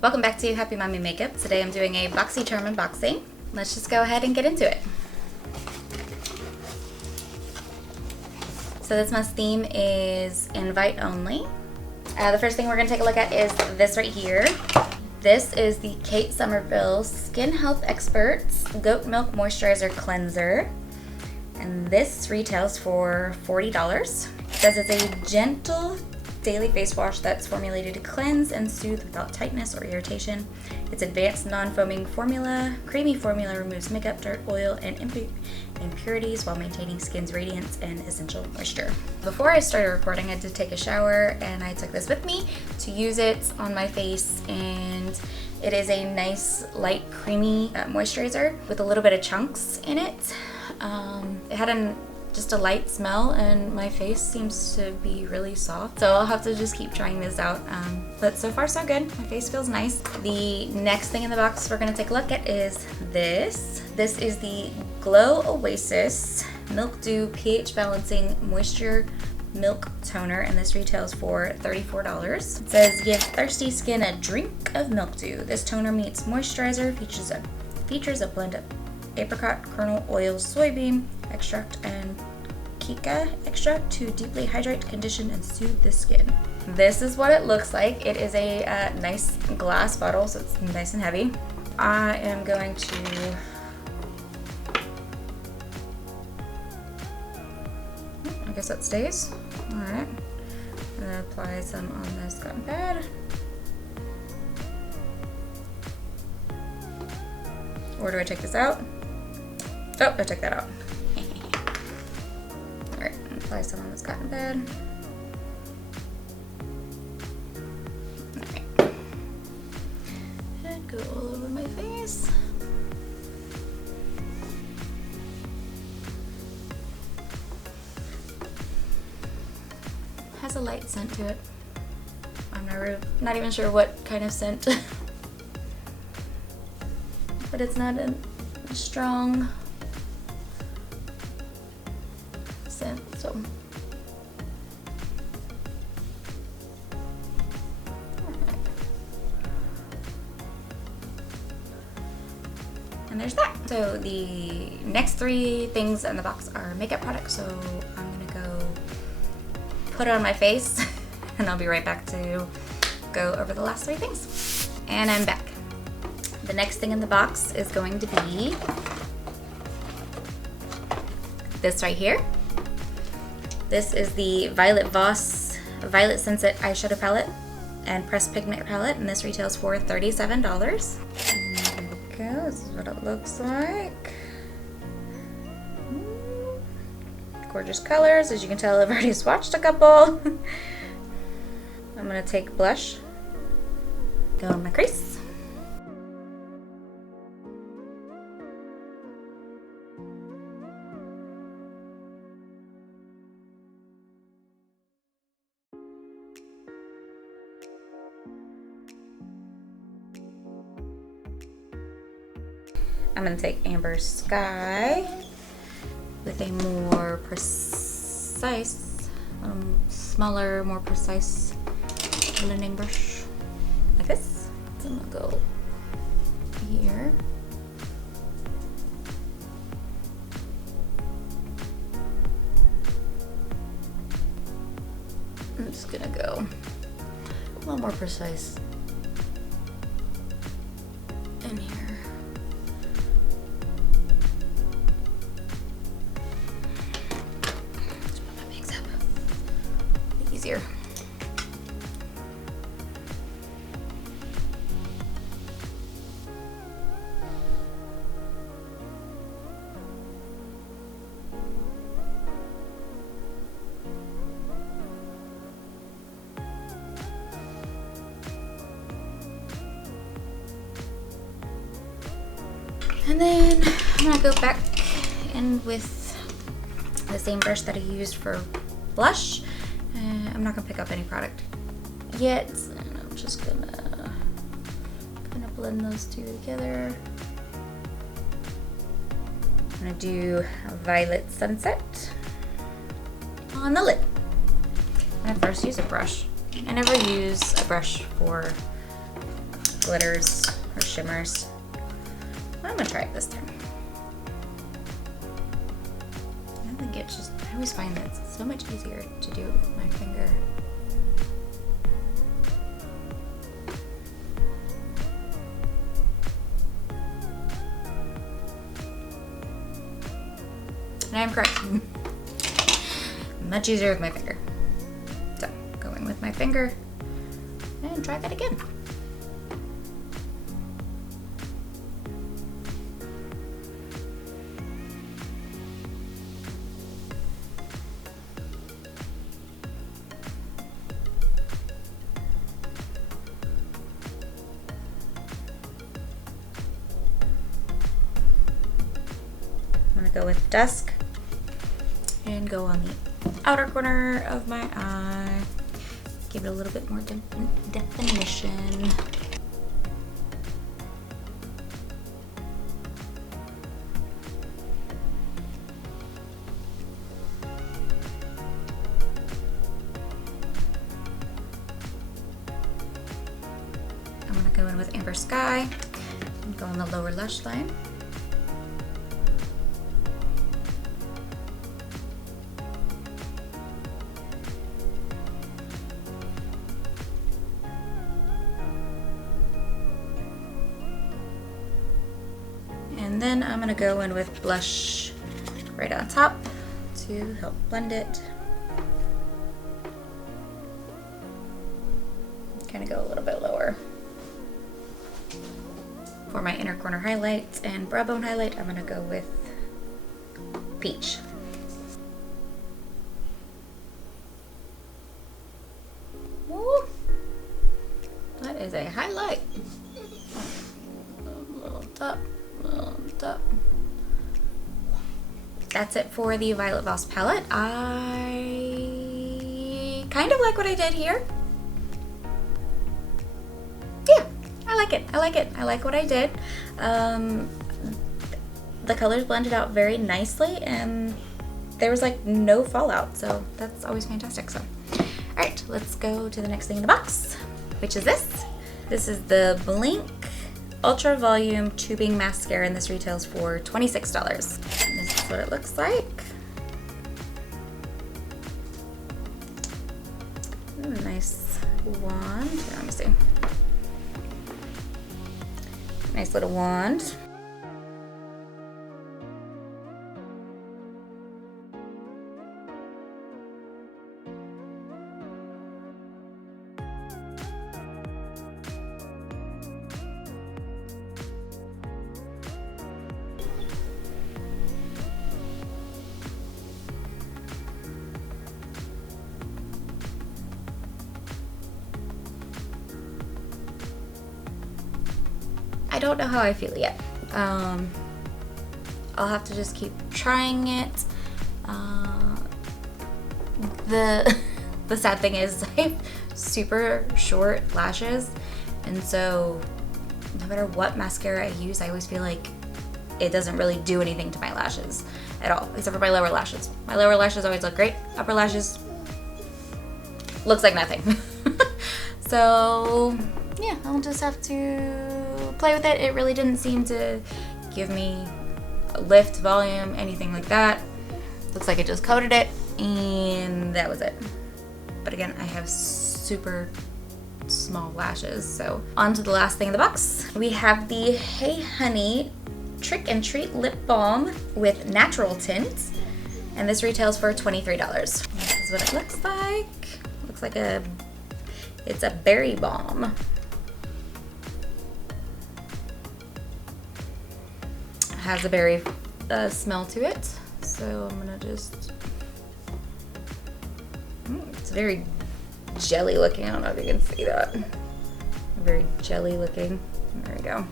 Welcome back to Happy Mommy Makeup. Today I'm doing a BoxyCharm unboxing. Let's just go ahead and get into it. So this month's theme is invite only. The first thing we're gonna take a look at is this right here. This is the Somerville Skin Health Experts Goat Milk Moisturizer Cleanser. And this retails for $40. It says it's a gentle daily face wash that's formulated to cleanse and soothe without tightness or irritation. Its advanced non-foaming formula, creamy formula removes makeup, dirt, oil, and impurities while maintaining skin's radiance and essential moisture. Before I started recording, I did take a shower and I took this with me to use it on my face, and it is a nice light creamy moisturizer with a little bit of chunks in it. It had just a light smell and my face seems to be really soft, so I'll have to just keep trying this out, but so far so good. My face feels nice. The next thing in the box we're going to take a look at is this. This is the GLOWOASIS Milkdew pH Balancing Moisture Milk Toner, and this retails for $34. It says give thirsty skin a drink of Milkdew. This toner meets moisturizer, features a blend of apricot kernel oil, soybean extract, and kika extract to deeply hydrate, condition, and soothe the skin. This is what it looks like. It is a nice glass bottle, so it's nice and heavy. I am going to I guess that stays. Alright. I'm gonna apply some on this cotton pad. Or do I take this out? Oh, I took that out. Alright, apply some on this cotton pad. Alright. And go all over my face. Has a light scent to it. I'm not even sure what kind of scent. But it's not a strong scent, so and there's that. So the next three things in the box are makeup products, so I'm gonna go put it on my face and I'll be right back to go over the last three things. And I'm back. The next thing in the box is going to be this right here. This is the Voss Violet Sunset Eyeshadow Palette and Pressed Pigment Palette, and this retails for $37. There we go, this is what it looks like. Gorgeous colors. As you can tell, I've already swatched a couple. I'm gonna take blush, go on my crease. I'm gonna take Amber Sky with a more precise, smaller, more precise blending brush, like this. So I'm gonna go here. I'm just gonna go a little more precise in here. Easier. And then I'm gonna go back in with the same brush that I used for blush. I'm not gonna pick up any product yet, and I'm just gonna kind of blend those two together. I'm gonna do a Violet Sunset on the lid. I'm gonna first use a brush. I never use a brush for glitters or shimmers. I'm gonna try it this time. I think it's just, I always find that it's so much easier to do it with my finger. And I'm correct. Much easier with my finger. So, go in with my finger and try that again. I'm gonna go with Dusk and go on the outer corner of my eye. Give it a little bit more definition. I'm gonna go in with Amber Sky and go on the lower lash line. And then I'm gonna go in with blush right on top to help blend it. Kind of go a little bit lower. For my inner corner highlight and brow bone highlight, I'm gonna go with Peach. Woo! That is a highlight. A little top. That's it for the Violet Voss palette. I kind of like what I did here. Yeah, I like it. I like it. I like what I did. The colors blended out very nicely and there was like no fallout, so that's always fantastic. So, all right, let's go to the next thing in the box, which is this. This is the BLINC UltraVolume Tubing Mascara, and this retails for $26. And this is what it looks like. Ooh, nice wand. Here, let me see. Nice little wand. I don't know how I feel yet. I'll have to just keep trying it. The sad thing is I have super short lashes, and so no matter what mascara I use, I always feel like it doesn't really do anything to my lashes at all, except for my lower lashes. My lower lashes always look great. Upper lashes looks like nothing. So yeah, I'll just have to play with it. It really didn't seem to give me a lift, volume, anything like that. Looks like it just coated it and that was it. But again, I have super small lashes. So on to the last thing in the box. We have the Hey Honey Trick and Treat Lip Balm with natural tint, and this retails for $23. This is what it looks like. Looks like it's a berry balm. Has a berry smell to it, so I'm gonna just, it's very jelly looking. I don't know if you can see that. Very jelly looking. There we go.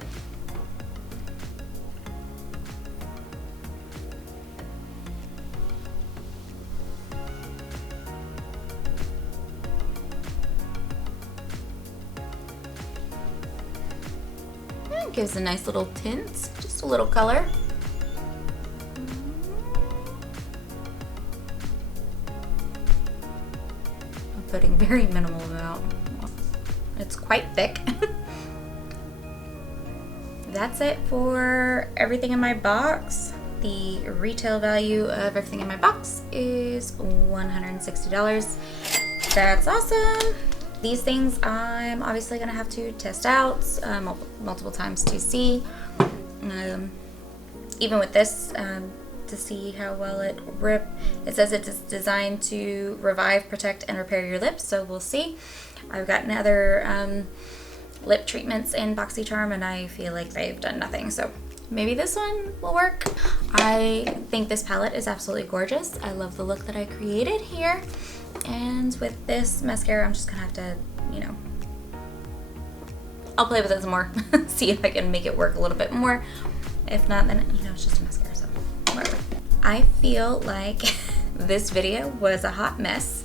It gives a nice little tint, just a little color. I'm putting very minimal amount. It's quite thick. that's it for everything in my box. The retail value of everything in my box is $160. That's awesome. These things I'm obviously gonna have to test out multiple times to see. Even with this, to see how well it rip. It says it's designed to revive, protect, and repair your lips, so we'll see. I've gotten other lip treatments in BoxyCharm and I feel like they've done nothing, so maybe this one will work. I think this palette is absolutely gorgeous. I love the look that I created here. And with this mascara, I'm just gonna have to, you know, I'll play with it some more, see if I can make it work a little bit more. If not, then, you know, it's just a mascara, so whatever. I feel like this video was a hot mess.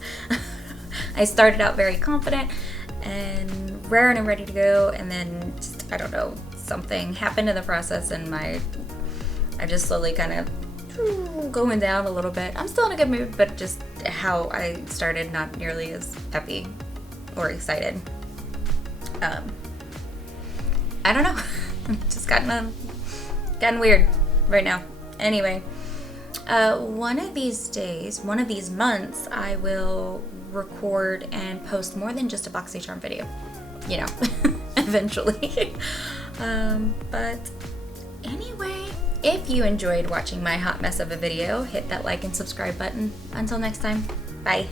I started out very confident and raring and ready to go, and then just, I don't know, something happened in the process and I just slowly kind of going down a little bit. I'm still in a good mood, but just how I started, not nearly as happy or excited. I don't know. Just gotten weird right now. Anyway, one of these days, one of these months, I will record and post more than just a BoxyCharm video, you know, eventually. But anyway, if you enjoyed watching my hot mess of a video, hit that like and subscribe button. Until next time, bye.